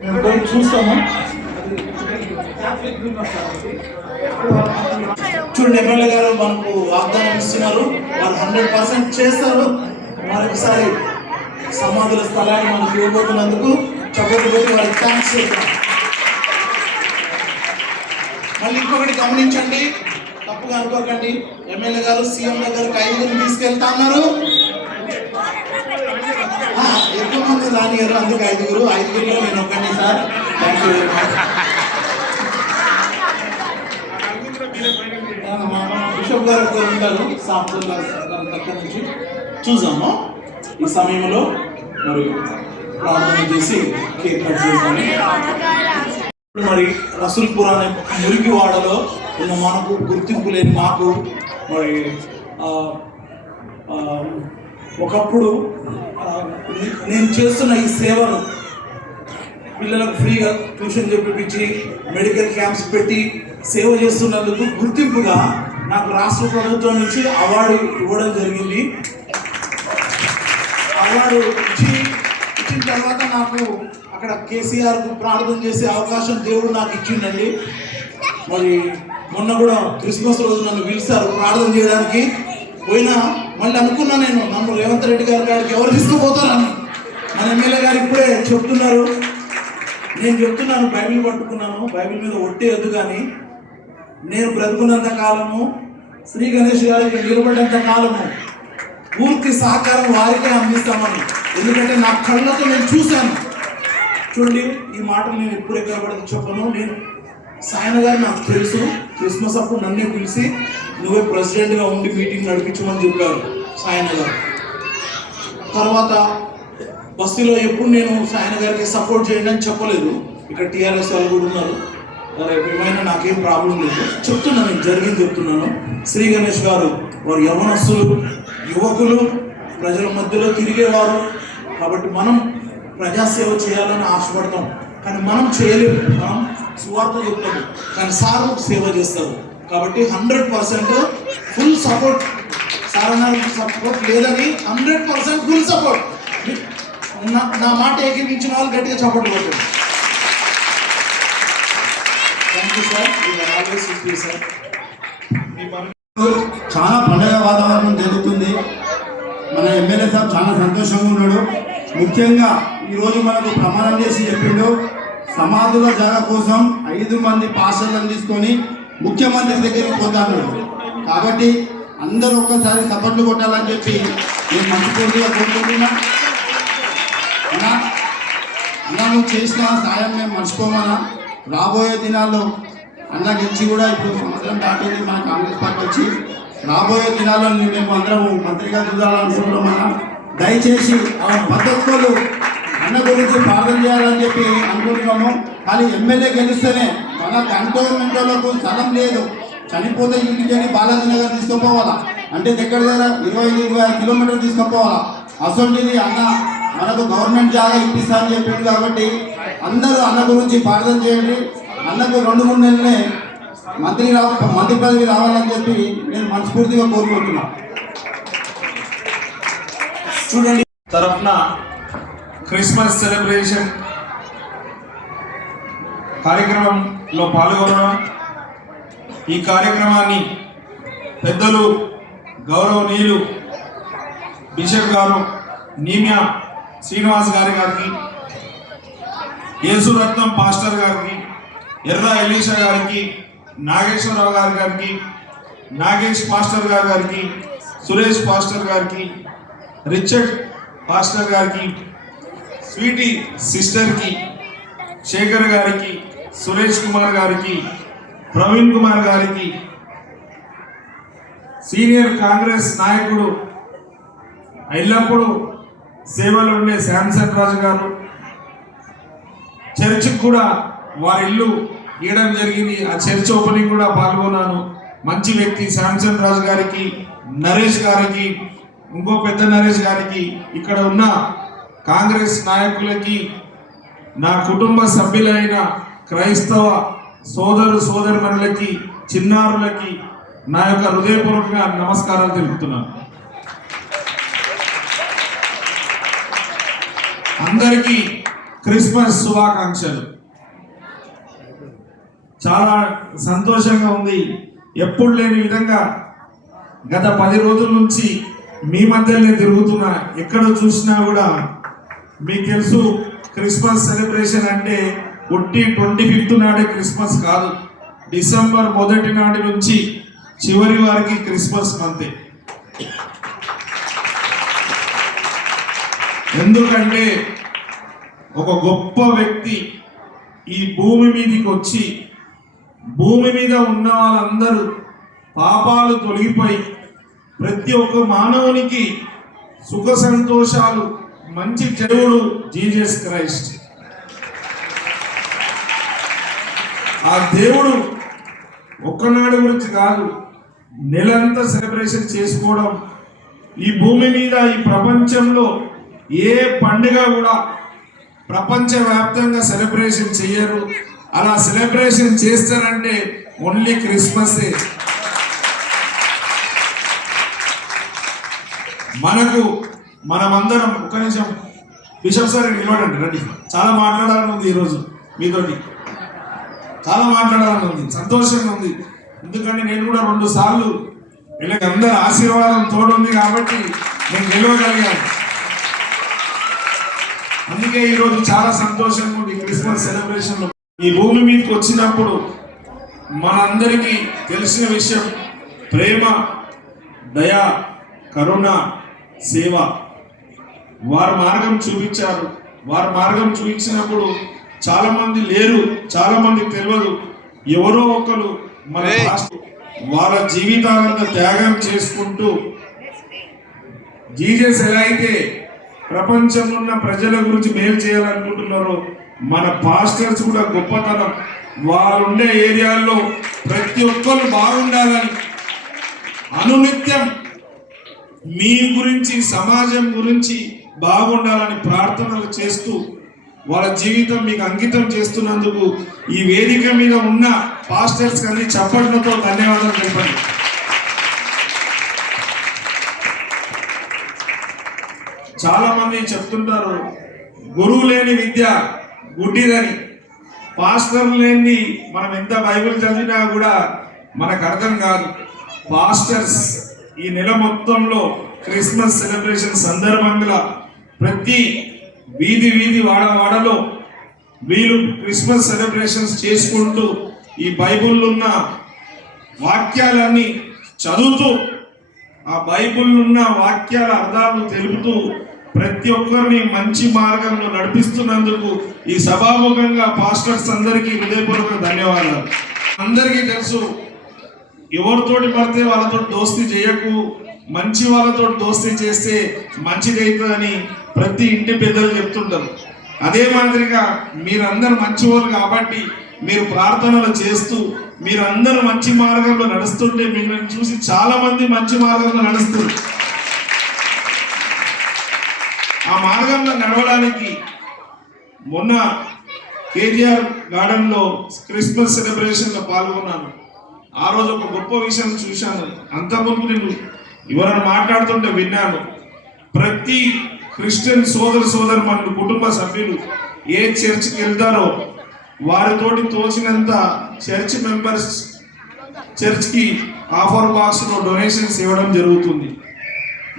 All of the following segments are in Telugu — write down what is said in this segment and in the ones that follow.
చూస్తాము. చూడండి, ఎమ్మెల్యే గారు మనకు వాగ్దానం ఇస్తున్నారు, వాళ్ళు 100% చేస్తారు. మరొకసారి సమాధుల స్థలాన్ని మనకు ఇవ్వబోతున్నందుకు చెప్పబోతు వారికి థ్యాంక్స్ చెప్తాం. మళ్ళీ ఇంకొకటి గమనించండి, తప్పుగా అనుకోకండి. ఎమ్మెల్యే గారు సీఎం దగ్గరకు 5 తీసుకెళ్తా ఉన్నారు. ఎక్కువ మంది రానియారు, అందుకు 5లో నేను ఒక్కడిని sir. Thank you very much. Bishop గారు ఒకరు ఉంటారు సాంపుల్ దగ్గర నుంచి చూసాము. ఈ సమయంలో మరి ప్రార్థన చేసి కేక్ కట్ చేస్తాను. మరి రసూల్పుర అనే మురికివాడలో ఉన్న మనకు గుర్తింపు లేని మాకు మరి ఒకప్పుడు నేను చేస్తున్న ఈ సేవను పిల్లలకు ఫ్రీగా ట్యూషన్ చెప్పించి మెడికల్ క్యాంప్స్ పెట్టి సేవ చేస్తున్నందుకు గుర్తింపుగా నాకు రాష్ట్ర ప్రభుత్వం నుంచి అవార్డు ఇవ్వడం జరిగింది. అవార్డు ఇచ్చిన తర్వాత నాకు అక్కడ కేసీఆర్కు ప్రార్థన చేసే అవకాశం దేవుడు నాకు ఇచ్చిందండి. మరి మొన్న కూడా క్రిస్మస్ రోజు నన్ను పిలిచారు ప్రార్థన చేయడానికి. పోయినా మళ్ళీ అనుకున్నా నేను, నన్ను రేవంత్ రెడ్డి గారికి ఎవరు తీసుకుపోతారని. మన ఎమ్మెల్యే గారు ఇప్పుడే చెప్తున్నారు. నేను చెప్తున్నాను, బైబిల్ పట్టుకున్నాను, బైబిల్ మీద ఒట్టేయద్దు, కానీ నేను బ్రతుకున్నంత కాలము, శ్రీ గణేష్ గారికి నిలబడినంత కాలము పూర్తి సహకారం వారికే అందిస్తామని. ఎందుకంటే నా కళ్ళతో నేను చూశాను. చూడండి, ఈ మాటలు నేను ఎప్పుడు ఎక్కడ పడితే చెప్పను. నేను సాయన గారు నాకు తెలుసు, క్రిస్మస్ అప్పుడు నన్నే పిలిచి నువ్వే ప్రెసిడెంట్గా ఉండి మీటింగ్ నడిపించమని చెప్పారు సాయన గారు. తర్వాత బస్తీలో ఎప్పుడు నేను సాయన గారికి సపోర్ట్ చేయండి అని చెప్పలేదు. ఇక్కడ టీఆర్ఎస్ వాళ్ళు కూడా ఉన్నారు, ఏమైనా నాకేం ప్రాబ్లం లేదు చెప్తున్నాను, నేను జరిగింది చెప్తున్నాను. శ్రీ గణేష్ గారు వారు యవనస్తులు, యువకులు, ప్రజల మధ్యలో తిరిగేవారు. కాబట్టి మనం ప్రజాసేవ చేయాలని ఆశపడతాం, కానీ మనం చేయలేము. మనం సువార్త చెప్తాము, కానీ సార్ సేవ చేస్తారు. కాబట్టి 100% ఫుల్ సపోర్ట్. సార్ అన్నారు సపోర్ట్ లేదని, 100% ఫుల్ సపోర్ట్. నా మాట ఏకీపించిన వాళ్ళు గట్టిగా సపోర్ట్ కొట్టారు. Thank you sir. సార్ చాలా పండుగ వాతావరణం జరుగుతుంది. మన ఎమ్మెల్యే సార్ చాలా సంతోషంగా ఉన్నాడు. ముఖ్యంగా ఈరోజు మనకు ప్రమాణం చేసి చెప్పిండు, సమాధుల జాగా కోసం 5 మంది పాస్టర్లను తీసుకొని ముఖ్యమంత్రి దగ్గరికి పోతాడు. కాబట్టి అందరూ ఒక్కసారి సపోర్ట్లు కొట్టాలని చెప్పి నేను మనస్ఫూర్తిగా కోరుకుంటున్నా. అన్నా నువ్వు చేసిన సాయం మేము మర్చిపోమన్నా. రాబోయే దినాల్లో అన్న గెలిచి కూడా ఇప్పుడు సంవత్సరం దాటింది మన కాంగ్రెస్ పార్టీ వచ్చి, రాబోయే దినాల్లో మేము అందరం మంత్రిగా చూడాలనుకుంటున్నామన్నా. దయచేసి ప్రతి ఒక్కరు అన్న గురించి ప్రార్థన చేయాలని చెప్పి అనుకుంటున్నాము. కానీ ఎమ్మెల్యే గెలిస్తేనే మన కంటోన్మెంట్లకు స్థలం లేదు. చనిపోతే ఇంటికి బాలాజీ నగర్ తీసుకుపోవాలా, అంటే దగ్గర దగ్గర 20-25 కిలోమీటర్లు తీసుకుపోవాలా. అసలు అన్న మనకు గవర్నమెంట్ జాగా ఇప్పిస్తా అని చెప్పింది. కాబట్టి అందరూ అన్న గురించి ప్రార్థన చేయండి. అన్నకు 2-3 నెలలే మంత్రి పదవి రావాలని చెప్పి నేను మనస్ఫూర్తిగా కోరుకుంటున్నా. చూడండి, తరఫున క్రిస్మస్ సెలబ్రేషన్ కార్యక్రమంలో పాల్గొనడం, ఈ కార్యక్రమాన్ని పెద్దలు గౌరవనీయులు బిషప్ గారు నీమ్యా శ్రీనివాస్ గారికి, యేసురత్నం పాస్టర్ గారికి, ఎర్ర ఎలీషా గారికి, నాగేశ్వరరావు గారికి, నాగేష్ పాస్టర్ గారికి, సురేష్ పాస్టర్ గారికి, రిచర్డ్ పాస్టర్ గారికి, స్వీటీ సిస్టర్కి, శేఖర్ గారికి, సురేష్ కుమార్ గారికి, ప్రవీణ్ కుమార్ గారికి, సీనియర్ కాంగ్రెస్ నాయకుడు ఎల్లప్పుడూ సేవలో ఉండే శాంసన్ రాజు గారు, చర్చికి కూడా వారి ఇల్లు ఇవ్వడం జరిగింది. ఆ చర్చ్ ఓపెనింగ్ కూడా పాల్గొన్నాను. మంచి వ్యక్తి శాంసన్ రాజు గారికి, నరేష్ గారికి, ఇంకో పెద్ద నరేష్ గారికి, ఇక్కడ ఉన్న కాంగ్రెస్ నాయకులకి, నా కుటుంబ సభ్యులైన క్రైస్తవ సోదరులకి, చిన్నారులకి నా యొక్క హృదయపూర్వకంగా నమస్కారాలు తెలుపుతున్నాను. అందరికీ క్రిస్మస్ శుభాకాంక్షలు. చాలా సంతోషంగా ఉంది. ఎప్పుడు లేని విధంగా గత 10 రోజుల నుంచి మీ మధ్యలోనే తిరుగుతున్నా. ఎక్కడ చూసినా కూడా మీకు తెలుసు, క్రిస్మస్ సెలబ్రేషన్ అంటే ఒట్టి 25th నాడే క్రిస్మస్ కాదు. డిసెంబర్ 1 నాటి నుంచి చివరి వారికి క్రిస్మస్ మంతే. ఎందుకంటే ఒక గొప్ప వ్యక్తి ఈ భూమి మీదకి వచ్చి భూమి మీద ఉన్న వాళ్ళందరూ పాపాలు తొలగిపోయి ప్రతి ఒక్క మానవునికి సుఖ సంతోషాలు మంచి దేవుడు జీసస్ క్రైస్ట్. ఆ దేవుడు ఒక్కనాడు గురించి కాదు, నెలంతా సెలబ్రేషన్ చేసుకోవడం. ఈ భూమి మీద ఈ ప్రపంచంలో ఏ పండుగ కూడా ప్రపంచవ్యాప్తంగా సెలబ్రేషన్ చేయరు. అలా సెలబ్రేషన్ చేస్తారంటే ఓన్లీ క్రిస్మసే. మనమందరం ఒక్క నిమిషం బిషప్ సార్ నిలబడండి, రండి. చాలా మాట్లాడాలని ఉంది ఈరోజు మీతోటి, చాలా మాట్లాడాలని ఉంది, సంతోషంగా ఉంది. ఎందుకంటే నేను కూడా 2 సార్లు వీళ్ళకి అందరి ఆశీర్వాదం తోడుంది కాబట్టి నేను గెలవగలిగాను. అందుకే ఈరోజు చాలా సంతోషంగా ఉంది. క్రిస్మస్ సెలబ్రేషన్ లో ఈ భూమి మీదకి వచ్చినప్పుడు మనందరికీ తెలిసిన విషయం, ప్రేమ, దయ, కరుణ, సేవ. వారు మార్గం చూపించారు. వారు మార్గం చూపించినప్పుడు చాలా మంది లేరు, చాలా మందికి తెలియదు. ఎవరో ఒకరు మన వాళ్ళ జీవితాలను త్యాగం చేసుకుంటూ జీసస్ ఎలా అయితే ప్రపంచంలో ఉన్న ప్రజల గురించి మేలు చేయాలనుకుంటున్నారో, మన పాస్టర్స్ కూడా గొప్పతనం. వారు ఉండే ఏరియాల్లో ప్రతి ఒక్కరు బాగుండాలని అనునిత్యం మీ గురించి, సమాజం గురించి బాగుండాలని ప్రార్థనలు చేస్తూ వాళ్ళ జీవితం మీకు అంకితం చేస్తున్నందుకు ఈ వేదిక మీద ఉన్న పాస్టర్స్ కానీ చప్పట్లతో ధన్యవాదాలు తెలపండి. చాలా మంది చెప్తుంటారు గురువు లేని విద్య గుడ్డిదని. పాస్టర్ లేని మనం ఎంత బైబిల్ చదివినా కూడా మనకు అర్థం కాదు. పాస్టర్స్ ఈ నెల మొత్తంలో క్రిస్మస్ సెలబ్రేషన్ సందర్భంగా ప్రతి వీధి వాడలో వీళ్ళు క్రిస్మస్ సెలబ్రేషన్స్ చేసుకుంటూ ఈ బైబిల్లో ఉన్న వాక్యాలన్నీ చదువుతూ ఆ బైబిల్లో ఉన్న వాక్యాల అర్థాలను తెలుపుతూ ప్రతి ఒక్కరిని మంచి మార్గంలో నడిపిస్తున్నందుకు ఈ సభాముఖంగా పాస్టర్స్ అందరికీ హృదయపూర్వక ధన్యవాదాలు. అందరికీ తెలుసు, ఎవరితోటి పడితే వాళ్ళతో దోస్తీ చేయకు, మంచి వాళ్ళతో దోస్తీ చేస్తే మంచిదవుతుందని ప్రతి ఇంటి పెద్దలు చెప్తుంటారు. అదే మాదిరిగా మీరందరూ మంచివాళ్ళు కాబట్టి మీరు ప్రార్థనలు చేస్తూ మీరందరూ మంచి మార్గంలో నడుస్తుంటే మిమ్మల్ని చూసి చాలా మంది మంచి మార్గంలో నడుస్తారు. ఆ మార్గంలో నడవడానికి మొన్న కేజీఆర్ గార్డెన్ లో క్రిస్మస్ సెలబ్రేషన్ లో పాల్గొన్నాను. ఆ రోజు ఒక గొప్ప విషయం చూశాను. అంతకుముందు నేను ఎవరైనా మాట్లాడుతుంటే విన్నాను. ప్రతి క్రిస్టియన్ సోదరు మన కుటుంబ సభ్యులు ఏ చర్చికి వెళ్తారో వారితోటి తోచినంత చర్చ్ మెంబర్స్ చర్చ్కి ఆఫర్ బాక్స్ లో డొనేషన్స్ ఇవ్వడం జరుగుతుంది.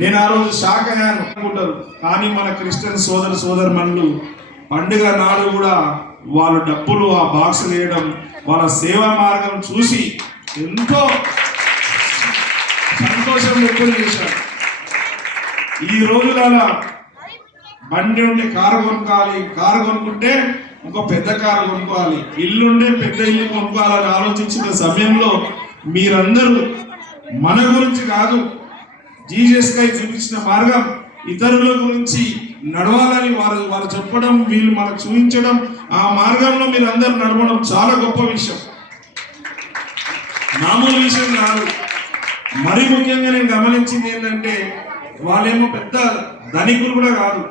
నేను ఆ రోజు షాక్ అయ్యాను అనుకుంటారు. కానీ మన క్రిస్టియన్ సోదరు మనులు పండుగ నాడు కూడా వాళ్ళ డబ్బులు ఆ బాక్స్ వేయడం, వాళ్ళ సేవా మార్గం చూసి ఎంతో సంతోషం వ్యక్తం చేశారు. ఈ రోజులలో బండి ఉంటే కారు కొనుక్కోవాలి, కారు కొనుక్కుంటే ఇంకో పెద్ద కారు కొనుక్కోవాలి, ఇల్లుండే పెద్ద ఇల్లు కొనుక్కోవాలని ఆలోచించిన సమయంలో మీరందరూ మన గురించి కాదు, జీసస్ కై చూపించిన మార్గం ఇతరుల గురించి నడవాలని వారు చెప్పడం, వీళ్ళు మనకు చూపించడం, ఆ మార్గంలో మీరు అందరూ నడవడం చాలా గొప్ప విషయం, మామూలు విషయం కాదు. మరి ముఖ్యంగా నేను గమనించింది ఏంటంటే వాళ్ళేమో పెద్ద ధనికులు కూడా కాదు,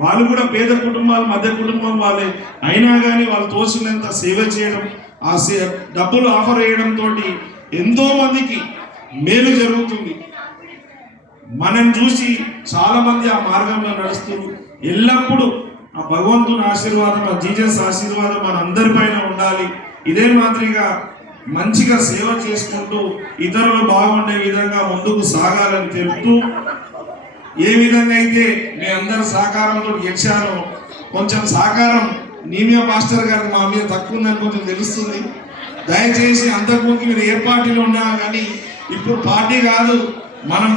వాళ్ళు కూడా పేద కుటుంబాలు, మధ్య కుటుంబం వాళ్ళే. అయినా కానీ వాళ్ళు తోచినంత సేవ చేయడం, ఆ డబ్బులు ఆఫర్ చేయడంతో ఎంతో మందికి మేలు జరుగుతుంది. మనం చూసి చాలా మంది ఆ మార్గంలో నడుస్తూ ఎల్లప్పుడూ ఆ భగవంతుని ఆశీర్వాదం, ఆ జీసస్ ఆశీర్వాదం మన అందరిపైన ఉండాలి. ఇదే మాదిరిగా మంచిగా సేవ చేసుకుంటూ ఇతరులు బాగుండే విధంగా ముందుకు సాగాలని తెలుపుతూ, ఏ విధంగా అయితే మీ అందరి సహకారంతో గెలిచారో, కొంచెం సహకారం నీమియా మాస్టర్ గారికి మా మీద తక్కువ ఉందని కొంచెం తెలుస్తుంది. దయచేసి అంతకుముందు మీరు ఏ పార్టీలో ఉన్నా కానీ ఇప్పుడు పార్టీ కాదు, మనం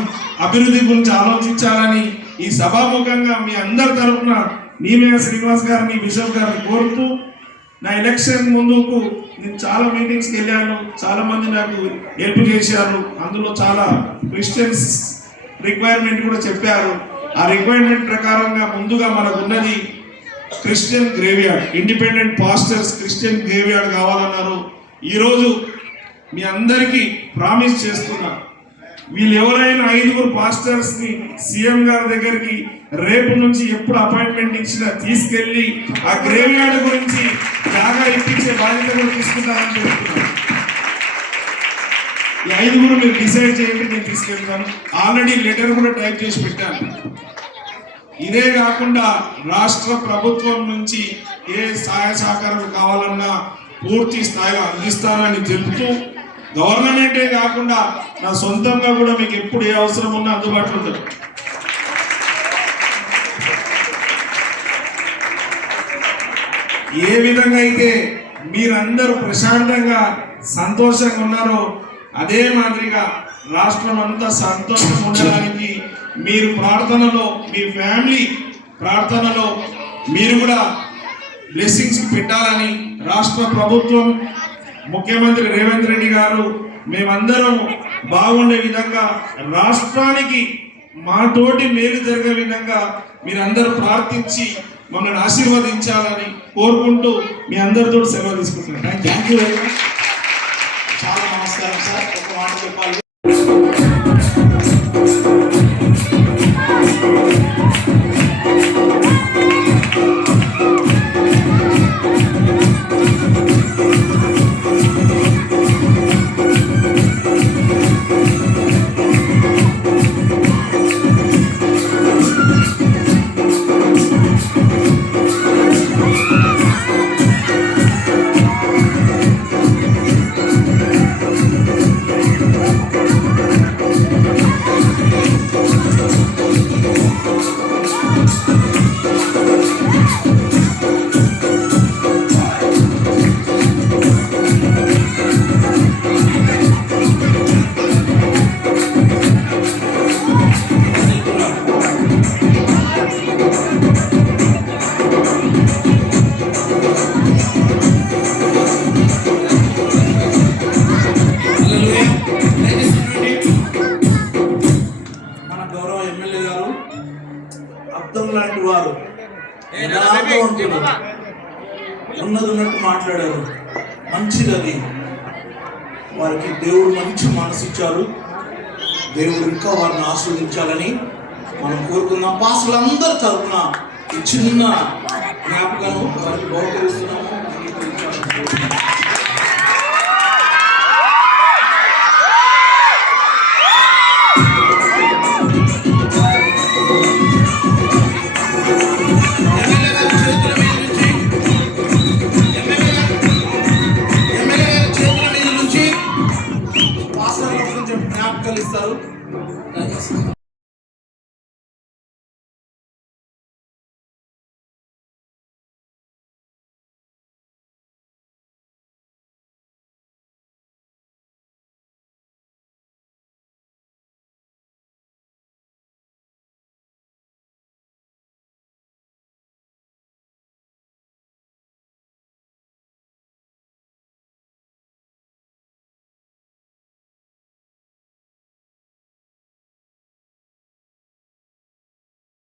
అభివృద్ధి గురించి ఆలోచించాలని ఈ సభాముఖంగా మీ అందరి తరఫున నీమియా శ్రీనివాస్ గారిని, బిషప్ గారిని కోరుతూ, నా ఎలక్షన్ ముందుకు నేను చాలా మీటింగ్స్కి వెళ్ళాను, చాలా మంది నాకు హెల్ప్ చేశారు. అందులో చాలా క్రిస్టియన్స్ రిక్వైర్మెంట్ కూడా చెప్పారు. ఆ రిక్వైర్మెంట్ ప్రకారంగా ముందుగా మనకు ఉన్నది Christian graveyard, independent pastors Christian graveyard కావాలన్నారు. ఈరోజు మీ అందరికీ ప్రామిస్ చేస్తున్నా, వీళ్ళు ఎవరైనా 5 పాస్టర్స్ని సీఎం గారి దగ్గరికి రేపు నుంచి ఎప్పుడు అపాయింట్మెంట్ ఇచ్చినా తీసుకెళ్ళి ఆ గ్రేవ్యార్డ్ గురించి జాగా ఇప్పించే బాధ్యత కూడా తీసుకుంటారని చెప్తున్నాను. ఈ 5 మీరు డిసైడ్ చేయండి, నేను తీసుకెళ్తాను. ఆల్రెడీ లెటర్ కూడా టైప్ చేసి పెట్టాను. ఇదే కాకుండా రాష్ట్ర ప్రభుత్వం నుంచి ఏ సహాయ సహకారం కావాలన్నా పూర్తి స్థాయిలో అందిస్తానని తెలుపుతూ, గవర్నమెంటే కాకుండా నా సొంతంగా కూడా మీకు ఎప్పుడు ఏ అవసరం ఉన్నా అందుబాటులో ఉంటుంది. ఏ విధంగా అయితే మీరందరూ ప్రశాంతంగా సంతోషంగా ఉన్నారో అదే మాదిరిగా రాష్ట్రం అంతా సంతోషంగా ఉండడానికి మీరు ప్రార్థనలో, మీ ఫ్యామిలీ ప్రార్థనలో మీరు కూడా బ్లెస్సింగ్స్ పెట్టాలని రాష్ట్ర ప్రభుత్వం, ముఖ్యమంత్రి రేవంత్ రెడ్డి గారు, మేమందరం బాగుండే విధంగా, రాష్ట్రానికి మాతోటి మేలు జరిగే విధంగా మీరందరూ ప్రార్థించి మమ్మల్ని ఆశీర్వదించాలని కోరుకుంటూ మీ అందరితో సెలవు తీసుకుంటున్నాను. Thank you very much. చాలా నమస్కారం సార్. ఒక మాట చెప్పాలి, లాంటి వారు యథార్థవంతులు, ఉన్నదన్నట్టు మాట్లాడారు. మంచిది. వారికి దేవుడు మంచి మనసు ఇచ్చారు. దేవుడు ఇంకా వారిని ఆస్వాదించాలని మనం కోరుకుందాం. పాసులందరి తరఫున ఈ చిన్న జ్ఞాపకాలను వారికి బహుకరిస్తున్నాం.